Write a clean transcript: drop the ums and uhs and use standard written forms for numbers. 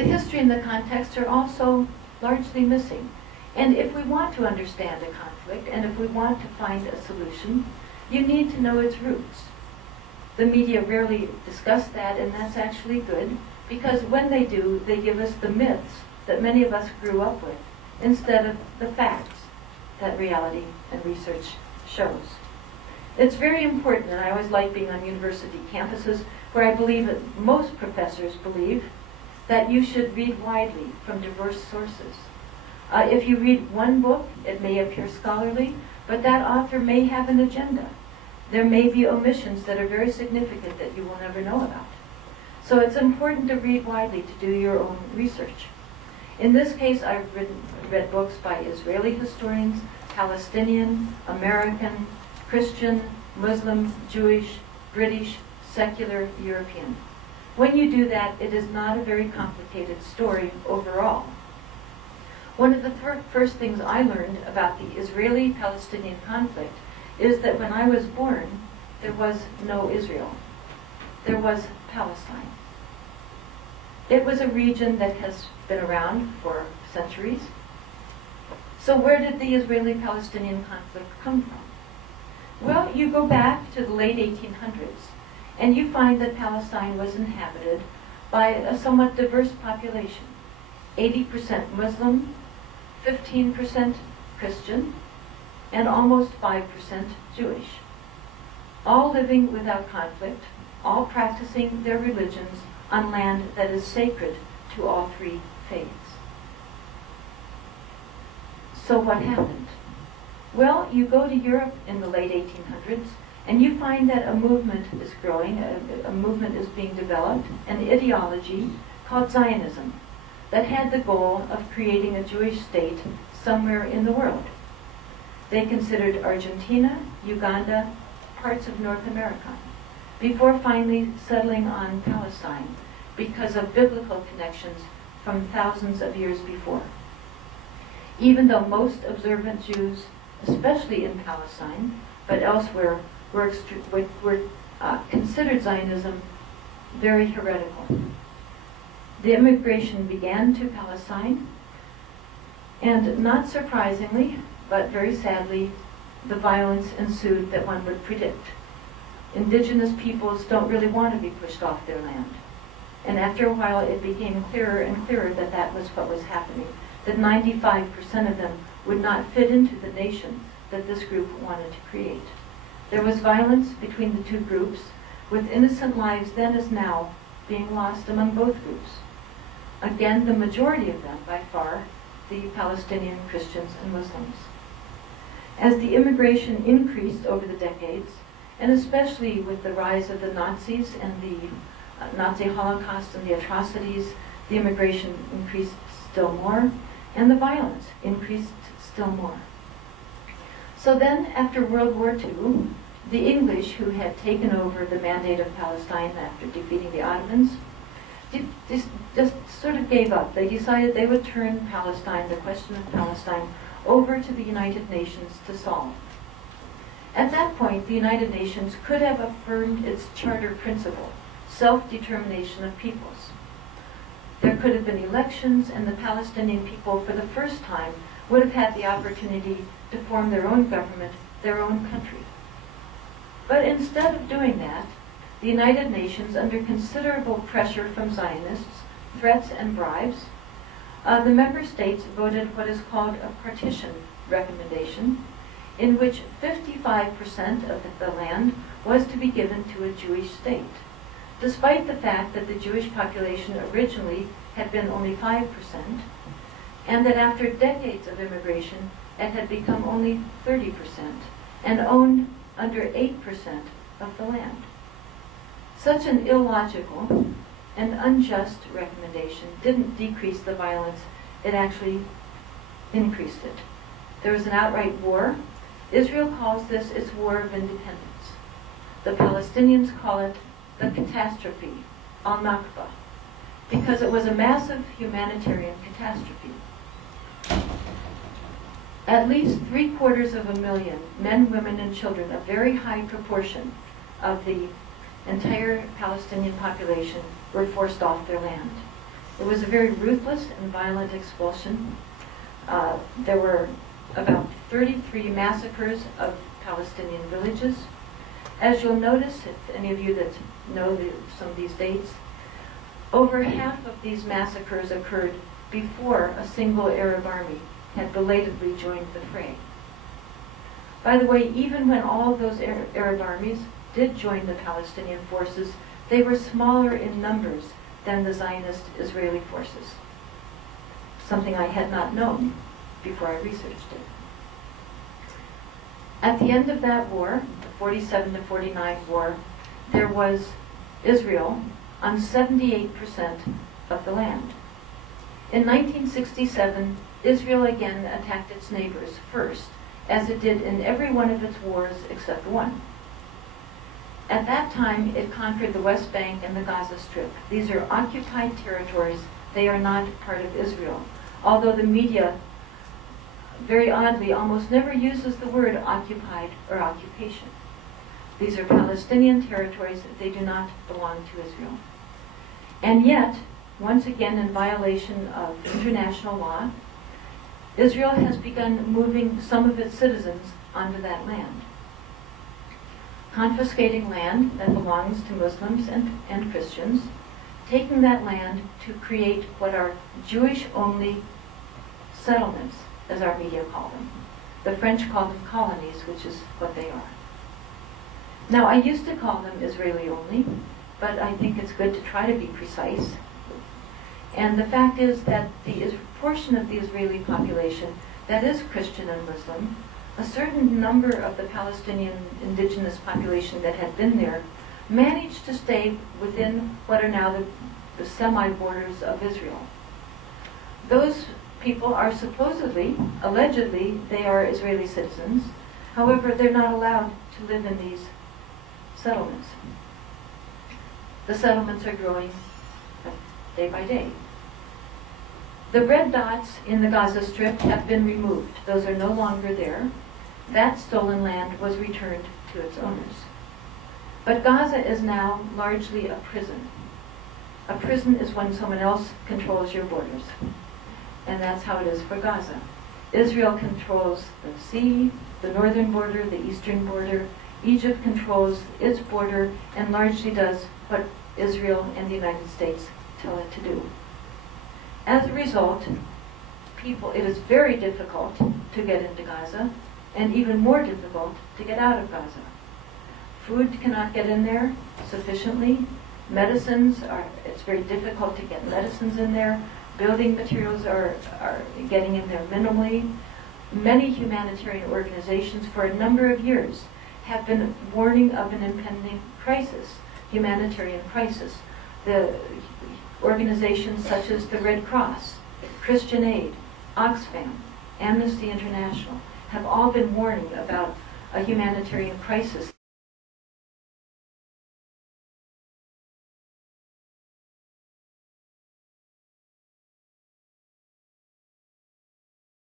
The history and the context are also largely missing. And if we want to understand a conflict, and if we want to find a solution, you need to know its roots. The media rarely discuss that, and that's actually good, because when they do, they give us the myths that many of us grew up with, instead of the facts that reality and research shows. It's very important, and I always like being on university campuses, where I believe that most professors believe that you should read widely from diverse sources. If you read one book, it may appear scholarly, but that author may have an agenda. There may be omissions that are very significant that you will never know about. So it's important to read widely to do your own research. In this case, I've read books by Israeli historians, Palestinian, American, Christian, Muslim, Jewish, British, secular, European. When you do that, it is not a very complicated story overall. One of the first things I learned about the Israeli-Palestinian conflict is that when I was born, there was no Israel. There was Palestine. It was a region that has been around for centuries. So where did the Israeli-Palestinian conflict come from? Well, you go back to the late 1800s, and you find that Palestine was inhabited by a somewhat diverse population. 80% Muslim, 15% Christian, and almost 5% Jewish. All living without conflict, all practicing their religions on land that is sacred to all three faiths. So what happened? Well, you go to Europe in the late 1800s, and you find that a movement is growing, a movement is being developed, an ideology called Zionism, that had the goal of creating a Jewish state somewhere in the world. They considered Argentina, Uganda, parts of North America, before finally settling on Palestine because of biblical connections from thousands of years before. Even though most observant Jews, especially in Palestine, but elsewhere, were considered Zionism very heretical. The immigration began to Palestine, and not surprisingly, but very sadly, the violence ensued that one would predict. Indigenous peoples don't really want to be pushed off their land. And after a while, it became clearer and clearer that that was what was happening, that 95% of them would not fit into the nation that this group wanted to create. There was violence between the two groups, with innocent lives then as now being lost among both groups. Again, the majority of them, by far, the Palestinian Christians and Muslims. As the immigration increased over the decades, and especially with the rise of the Nazis and the Nazi Holocaust and the atrocities, the immigration increased still more, and the violence increased still more. So then, after World War II, the English, who had taken over the Mandate of Palestine after defeating the Ottomans, just sort of gave up. They decided they would turn Palestine, the question of Palestine, over to the United Nations to solve. At that point, the United Nations could have affirmed its charter principle, self-determination of peoples. There could have been elections, and the Palestinian people, for the first time, would have had the opportunity to form their own government, their own country. But instead of doing that, the United Nations, under considerable pressure from Zionists, threats and bribes, the member states voted what is called a partition recommendation, in which 55% of the land was to be given to a Jewish state, despite the fact that the Jewish population originally had been only 5%, and that after decades of immigration, it had become only 30%, and owned under 8% of the land. Such an illogical and unjust recommendation didn't decrease the violence, it actually increased it. There was an outright war. Israel calls this its war of independence. The Palestinians call it the catastrophe, al-Nakba, because it was a massive humanitarian catastrophe. At least 750,000 men, women, and children, a very high proportion of the entire Palestinian population, were forced off their land. It was a very ruthless and violent expulsion. There were about 33 massacres of Palestinian villages. As you'll notice, if any of you that know some of these dates, over half of these massacres occurred before a single Arab army had belatedly joined the fray. By the way, even when all of those Arab armies did join the Palestinian forces, they were smaller in numbers than the Zionist Israeli forces, something I had not known before I researched it. At the end of that war, the 47 to 49 war, there was Israel on 78% of the land. In 1967, Israel again attacked its neighbors first, as it did in every one of its wars except one. At that time, it conquered the West Bank and the Gaza Strip. These are occupied territories. They are not part of Israel, although the media, very oddly, almost never uses the word occupied or occupation. These are Palestinian territories. They do not belong to Israel. And yet, once again in violation of international law, Israel has begun moving some of its citizens onto that land, confiscating land that belongs to Muslims and Christians, taking that land to create what are Jewish-only settlements, as our media call them. The French call them colonies, which is what they are. Now, I used to call them Israeli-only, but I think it's good to try to be precise. And the fact is that the portion of the Israeli population that is Christian and Muslim, a certain number of the Palestinian indigenous population that had been there managed to stay within what are now the semi-borders of Israel. Those people are supposedly, allegedly, they are Israeli citizens. However, they're not allowed to live in these settlements. The settlements are growing day by day. The red dots in the Gaza Strip have been removed. Those are no longer there. That stolen land was returned to its owners. But Gaza is now largely a prison. A prison is when someone else controls your borders. And that's how it is for Gaza. Israel controls the sea, the northern border, the eastern border. Egypt controls its border and largely does what Israel and the United States tell it to do. As a result, it is very difficult to get into Gaza and even more difficult to get out of Gaza. Food cannot get in there sufficiently. It's very difficult to get medicines in there. Building materials are getting in there minimally. Many humanitarian organizations for a number of years have been warning of an impending crisis, humanitarian crisis. The organizations such as the Red Cross, Christian Aid, Oxfam, Amnesty International have all been warning about a humanitarian crisis